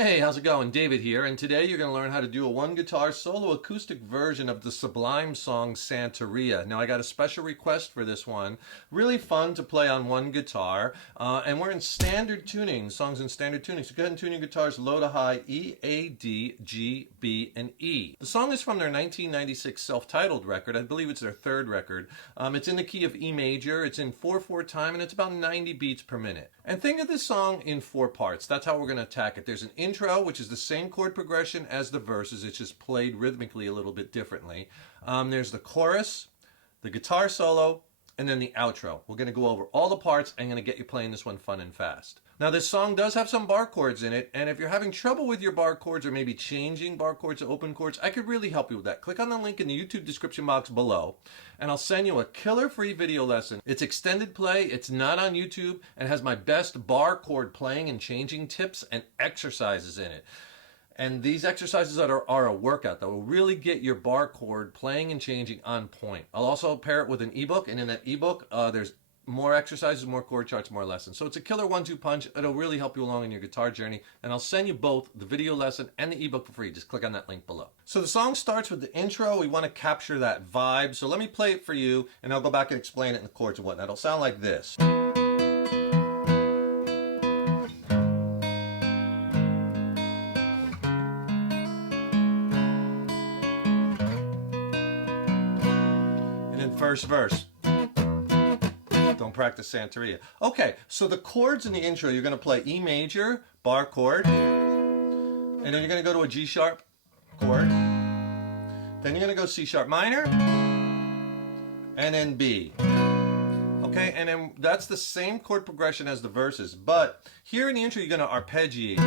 Hey, how's it going? David here, and today you're going to learn how to do a one guitar solo acoustic version of the Sublime song Santeria. Now I got a special request for this one. Really fun to play on one guitar, and we're in standard tuning. The song's in standard tuning, so go ahead and tune your guitars low to high, E, A, D, G, B, and E. The song is from their 1996 self-titled record. I believe it's their third record. It's in the key of E major, it's in 4/4 time, and it's about 90 beats per minute. And think of this song in 4 parts. That's how we're going to attack it. There's an intro, which is the same chord progression as the verses. It's just played rhythmically a little bit differently. There's the chorus, the guitar solo, and then the outro. We're going to go over all the parts. I'm going to get you playing this one fun and fast. Now this song does have some bar chords in it, and if you're having trouble with your bar chords or maybe changing bar chords to open chords, I could really help you with that. Click on the link in the YouTube description box below, and I'll send you a killer free video lesson. It's extended play, it's not on YouTube, and has my best bar chord playing and changing tips and exercises in it. And these exercises are a workout that will really get your bar chord playing and changing on point. I'll also pair it with an ebook, and in that ebook, there's more exercises, more chord charts, more lessons. So it's a killer 1-2 punch. It'll really help you along in your guitar journey. And I'll send you both the video lesson and the ebook for free. Just click on that link below. So the song starts with the intro. We want to capture that vibe. So let me play it for you, and I'll go back and explain it in the chords and whatnot. It'll sound like this. And then first verse. Don't practice Santeria. Okay, so the chords in the intro, you're going to play E major, bar chord, and then you're going to go to a G sharp chord, then you're going to go C sharp minor, and then B. Okay, and then that's the same chord progression as the verses, but here in the intro, you're going to arpeggiate.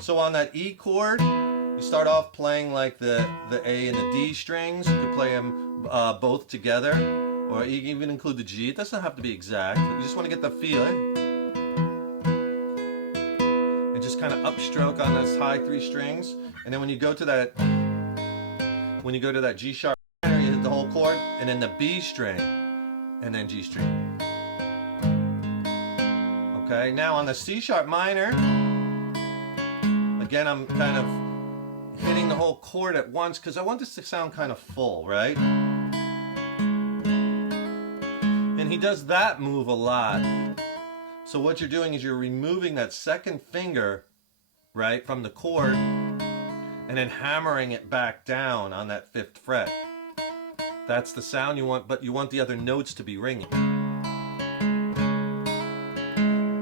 So on that E chord, you start off playing like the A and the D strings. You can play them both together, or you can even include the G. It doesn't have to be exact, but you just want to get the feeling. And just kind of upstroke on those high 3 strings. And then when you go to that G sharp minor, you hit the whole chord, and then the B string, and then G string. Okay, now on the C sharp minor, again I'm kind of hitting the whole chord at once because I want this to sound kind of full, right? And he does that move a lot. So what you're doing is you're removing that second finger, right, from the chord and then hammering it back down on that 5th fret. That's the sound you want, but you want the other notes to be ringing.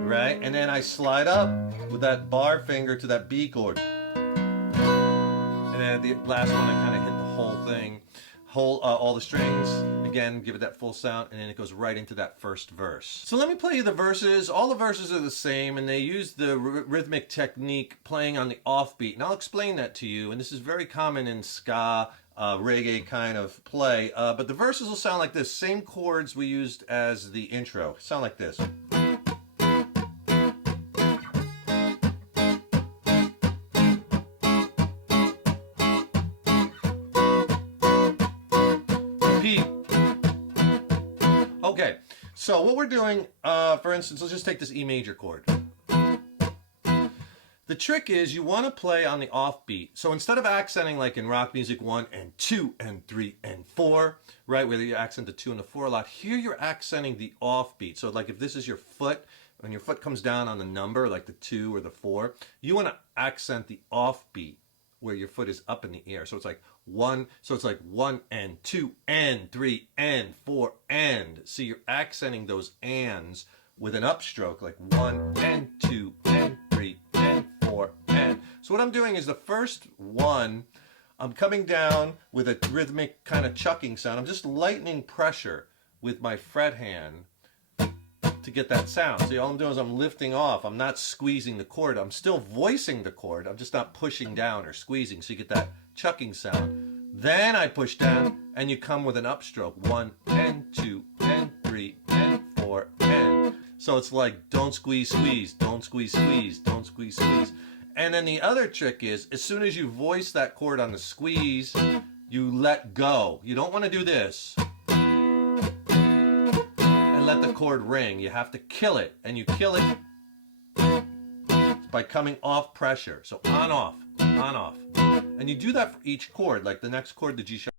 Right? And then I slide up with that bar finger to that B chord. And then at the last one, I kind of hit the whole thing, all the strings. Again, give it that full sound, and then it goes right into that first verse. So let me play you the verses. All the verses are the same, and they use the rhythmic technique playing on the offbeat. And I'll explain that to you, and this is very common in ska, reggae kind of play. But the verses will sound like this. Same chords we used as the intro. Sound like this. Okay, so what we're doing, for instance, let's just take this E major chord. The trick is you want to play on the offbeat. So instead of accenting like in rock music 1 and 2 and 3 and 4, right, where you accent the 2 and the 4 a lot, here you're accenting the offbeat. So like if this is your foot, when your foot comes down on the number, like the 2 or the 4, you want to accent the offbeat, where your foot is up in the air. So it's like 1, so it's like 1 and 2 and 3 and 4 and. So you're accenting those ands with an upstroke, like 1 and 2 and 3 and 4 and. So what I'm doing is the first one, I'm coming down with a rhythmic kind of chucking sound. I'm just lightening pressure with my fret hand to get that sound. See, all I'm doing is I'm lifting off. I'm not squeezing the chord. I'm still voicing the chord. I'm just not pushing down or squeezing. So you get that chucking sound. Then I push down, and you come with an upstroke. 1 and 2 and 3 and 4 and. So it's like don't squeeze, squeeze, don't squeeze, squeeze, don't squeeze, squeeze. And then the other trick is, as soon as you voice that chord on the squeeze, you let go. You don't want to do this and let the chord ring. You have to kill it, and you kill it by coming off pressure. So on, off, on, off. And you do that for each chord, like the next chord, the G sharp,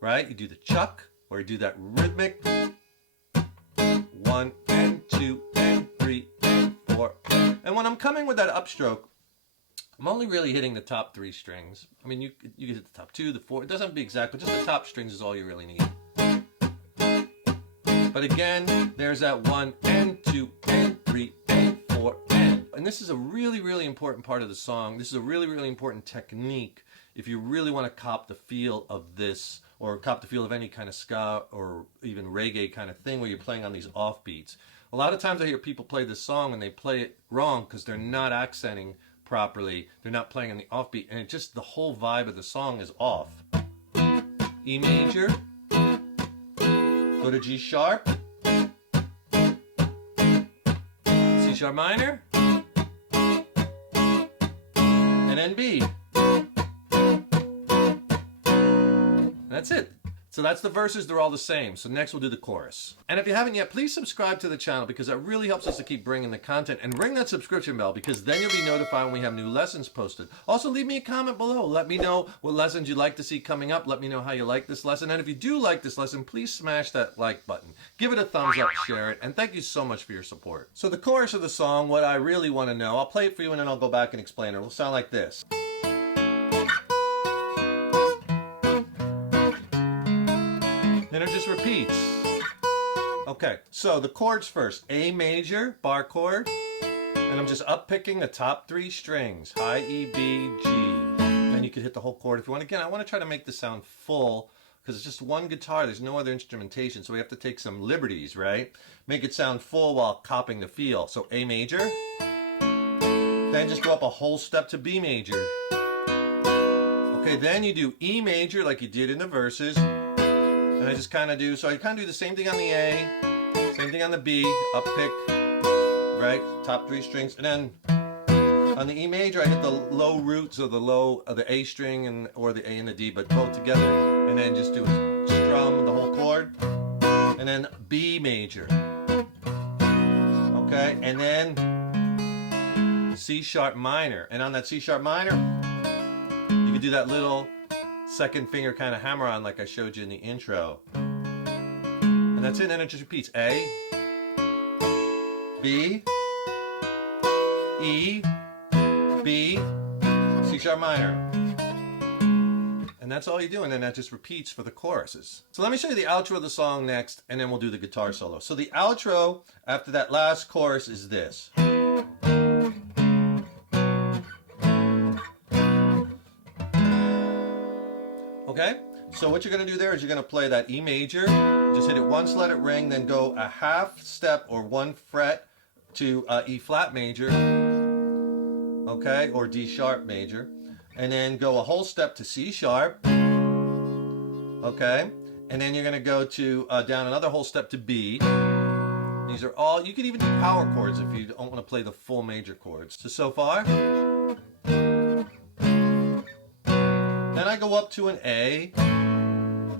right? You do the chuck, or you do that rhythmic 1 and 2 and 3 and 4. And when I'm coming with that upstroke, I'm only really hitting the top 3 strings. I mean, you can hit the top 2, the 4. It doesn't have to be exact, but just the top strings is all you really need. But again, there's that 1 and 2 and 3 and 4 and this is a really, really important part of the song. This is a really, really important technique if you really want to cop the feel of this, or cop the feel of any kind of ska or even reggae kind of thing where you're playing on these offbeats. A lot of times I hear people play this song and they play it wrong because they're not accenting properly. They're not playing on the offbeat, and it just, the whole vibe of the song is off. E major, go to G sharp, C sharp minor, and then B. And that's it. So that's the verses, they're all the same. So next we'll do the chorus. And if you haven't yet, please subscribe to the channel because that really helps us to keep bringing the content. And ring that subscription bell because then you'll be notified when we have new lessons posted. Also, leave me a comment below. Let me know what lessons you'd like to see coming up. Let me know how you like this lesson. And if you do like this lesson, please smash that like button. Give it a thumbs up, share it, and thank you so much for your support. So the chorus of the song, what I really want to know, I'll play it for you and then I'll go back and explain it. It'll sound like this. Then it just repeats. Okay, so the chords first. A major, bar chord, and I'm just up picking the top 3 strings. High, E, B, G. And you could hit the whole chord if you want. Again, I want to try to make this sound full because it's just one guitar. There's no other instrumentation, so we have to take some liberties, right? Make it sound full while copying the feel. So A major, then just go up a whole step to B major. Okay, then you do E major like you did in the verses. And I just kind of do, so I kind of do the same thing on the A, same thing on the B, up pick, right, top 3 strings, and then on the E major I hit the low roots of the low of the A string and or the A and the D, but both together, and then just do a strum the whole chord, and then B major, okay, and then C sharp minor, and on that C sharp minor you can do that little second finger kind of hammer on like I showed you in the intro. And that's it, and it just repeats. A, B, E, B, C sharp minor. And that's all you do, and then that just repeats for the choruses. So let me show you the outro of the song next, and then we'll do the guitar solo. So the outro after that last chorus is this. Okay, so what you're going to do there is you're going to play that E major, just hit it once, let it ring, then go a half step or 1 fret to E flat major, okay, or D sharp major, and then go a whole step to C sharp, okay, and then you're going to go to down another whole step to B. These are all, you could even do power chords if you don't want to play the full major chords. So far. Then I go up to an A,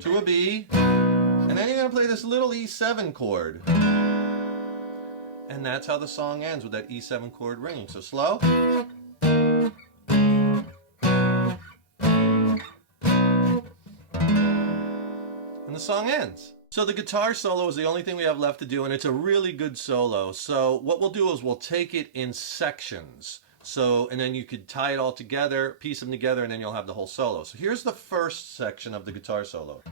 to a B, and then you're going to play this little E7 chord. And that's how the song ends, with that E7 chord ringing. So slow. And the song ends. So the guitar solo is the only thing we have left to do, and it's a really good solo. So what we'll do is we'll take it in sections. So, and then you could tie it all together, piece them together, and then you'll have the whole solo. So here's the first section of the guitar solo.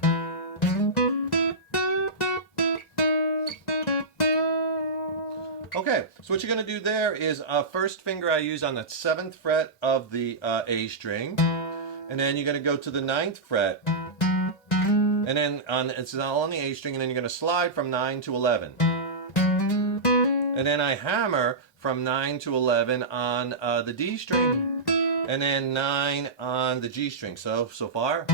Okay, so what you're going to do there is first finger I use on the 7th fret of the A string, and then you're going to go to the 9th fret, and then it's all on the A string, and then you're going to slide from 9 to 11. And then I hammer from 9 to 11 on the D string, and then 9 on the G string. So far.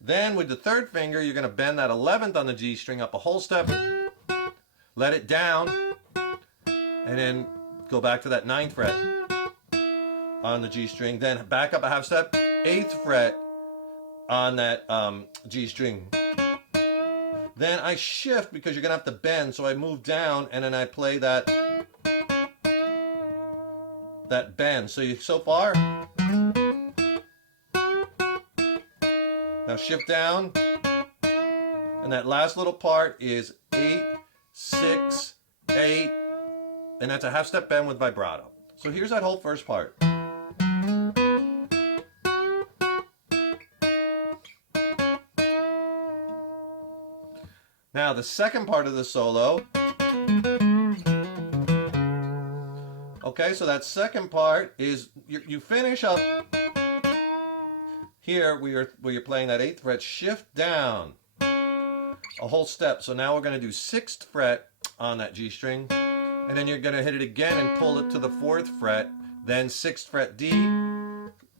Then with the 3rd finger, you're going to bend that 11th on the G string up a whole step, let it down, and then go back to that 9th fret on the G string. Then back up a half step, 8th fret on that G string. Then I shift because you're going to have to bend, so I move down and then I play that that bend. So far. Now shift down. And that last little part is 8, 6, 8, and that's a half step bend with vibrato. So here's that whole first part. Now the second part of the solo. Okay, so that second part is you finish up here where you're playing that 8th fret, shift down a whole step. So now we're going to do 6th fret on that G string, and then you're going to hit it again and pull it to the 4th fret, then 6th fret D,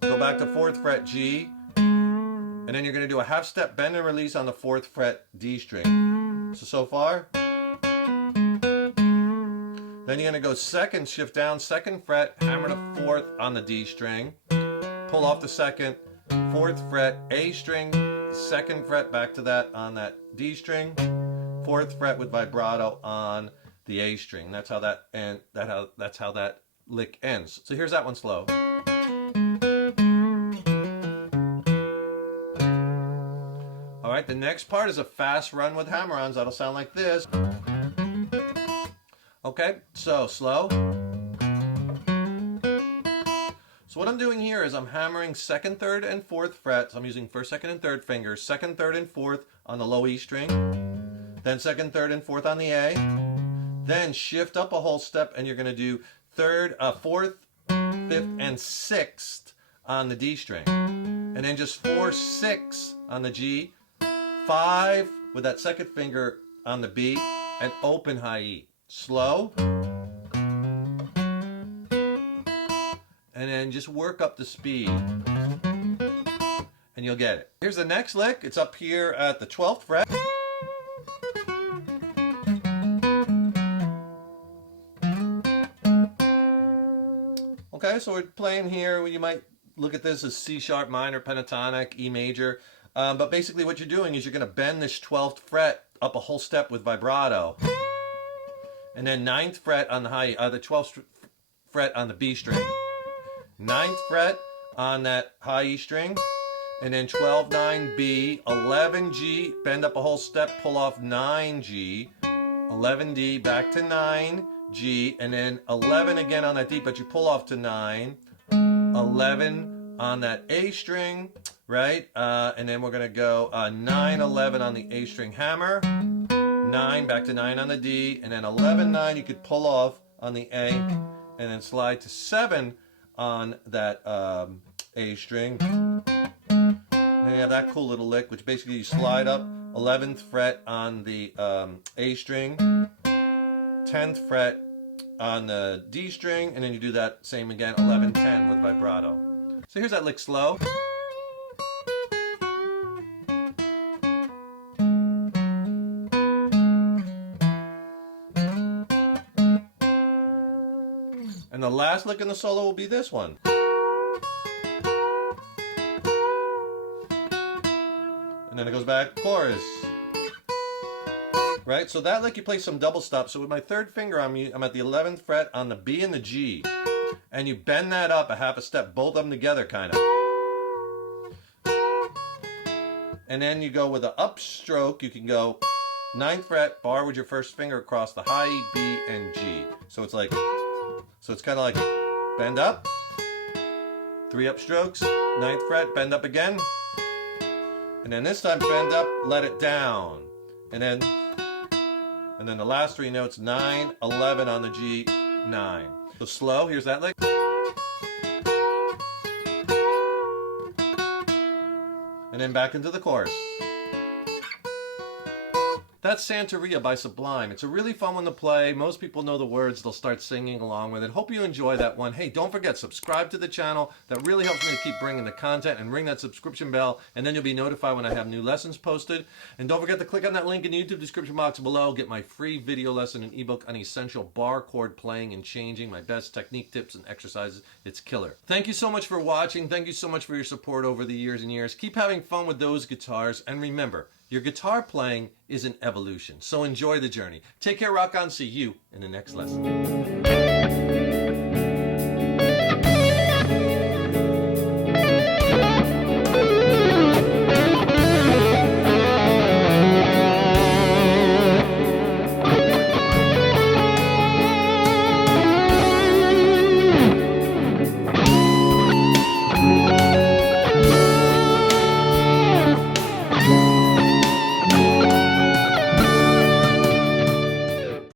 go back to 4th fret G, and then you're going to do a half step bend and release on the 4th fret D string. So far. Then you're going to go 2nd, shift down, 2nd fret, hammer the 4th on the D string, pull off the 2nd, 4th fret, A string, 2nd fret back to that on that D string, 4th fret with vibrato on the A string. That's how that that's how that lick ends. So here's that one slow. All right, the next part is a fast run with hammer-ons. That'll sound like this. Okay, so slow. So what I'm doing here is I'm hammering 2nd, 3rd, and 4th frets. I'm using 1st, 2nd, and 3rd fingers. 2nd, 3rd, and 4th on the low E string. Then 2nd, 3rd, and 4th on the A. Then shift up a whole step, and you're going to do 4th, 5th, and 6th on the D string. And then just 4, 6 on the G. 5 with that 2nd finger on the B, and open high E. Slow. And then just work up the speed. And you'll get it. Here's the next lick. It's up here at the 12th fret. Okay, so we're playing here. You might look at this as C sharp minor, pentatonic, E major. But basically what you're doing is you're going to bend this 12th fret up a whole step with vibrato. And then 9th fret on the the 12th fret on the B string. 9th fret on that high E string. And then 12, 9, B, 11, G, bend up a whole step, pull off 9, G, 11, D, back to 9, G, and then 11 again on that D, but you pull off to 9, 11 on that A string, right? And then we're going to go 9, 11 on the A string hammer, 9, back to 9 on the D, and then 11, 9 you could pull off on the A, and then slide to 7 on that A string. And you have that cool little lick, which basically you slide up 11th fret on the A string, 10th fret on the D string, and then you do that same again, 11, 10 with vibrato. So here's that lick slow. And the last lick in the solo will be this one. And then it goes back, chorus. Right, so that lick you play some double stop. So with my 3rd finger, I'm at the 11th fret on the B and the G. And you bend that up a half a step, both of them together kind of. And then you go with an upstroke, you can go 9th fret, bar with your 1st finger across the high E, B, and G. So it's like, so it's kind of like bend up, 3 upstrokes, 9th fret, bend up again. And then this time bend up, let it down. And then the last 3 notes, 9, 11 on the G, 9. So slow, here's that lick. And then back into the chorus. That's Santeria by Sublime. It's a really fun one to play. Most people know the words. They'll start singing along with it. Hope you enjoy that one. Hey, don't forget, subscribe to the channel. That really helps me to keep bringing the content, and ring that subscription bell, and then you'll be notified when I have new lessons posted. And don't forget to click on that link in the YouTube description box below. Get my free video lesson and ebook on essential bar chord playing and changing, my best technique tips and exercises. It's killer. Thank you so much for watching. Thank you so much for your support over the years and years. Keep having fun with those guitars, and remember, your guitar playing is an evolution, so enjoy the journey. Take care, rock on. See you in the next lesson.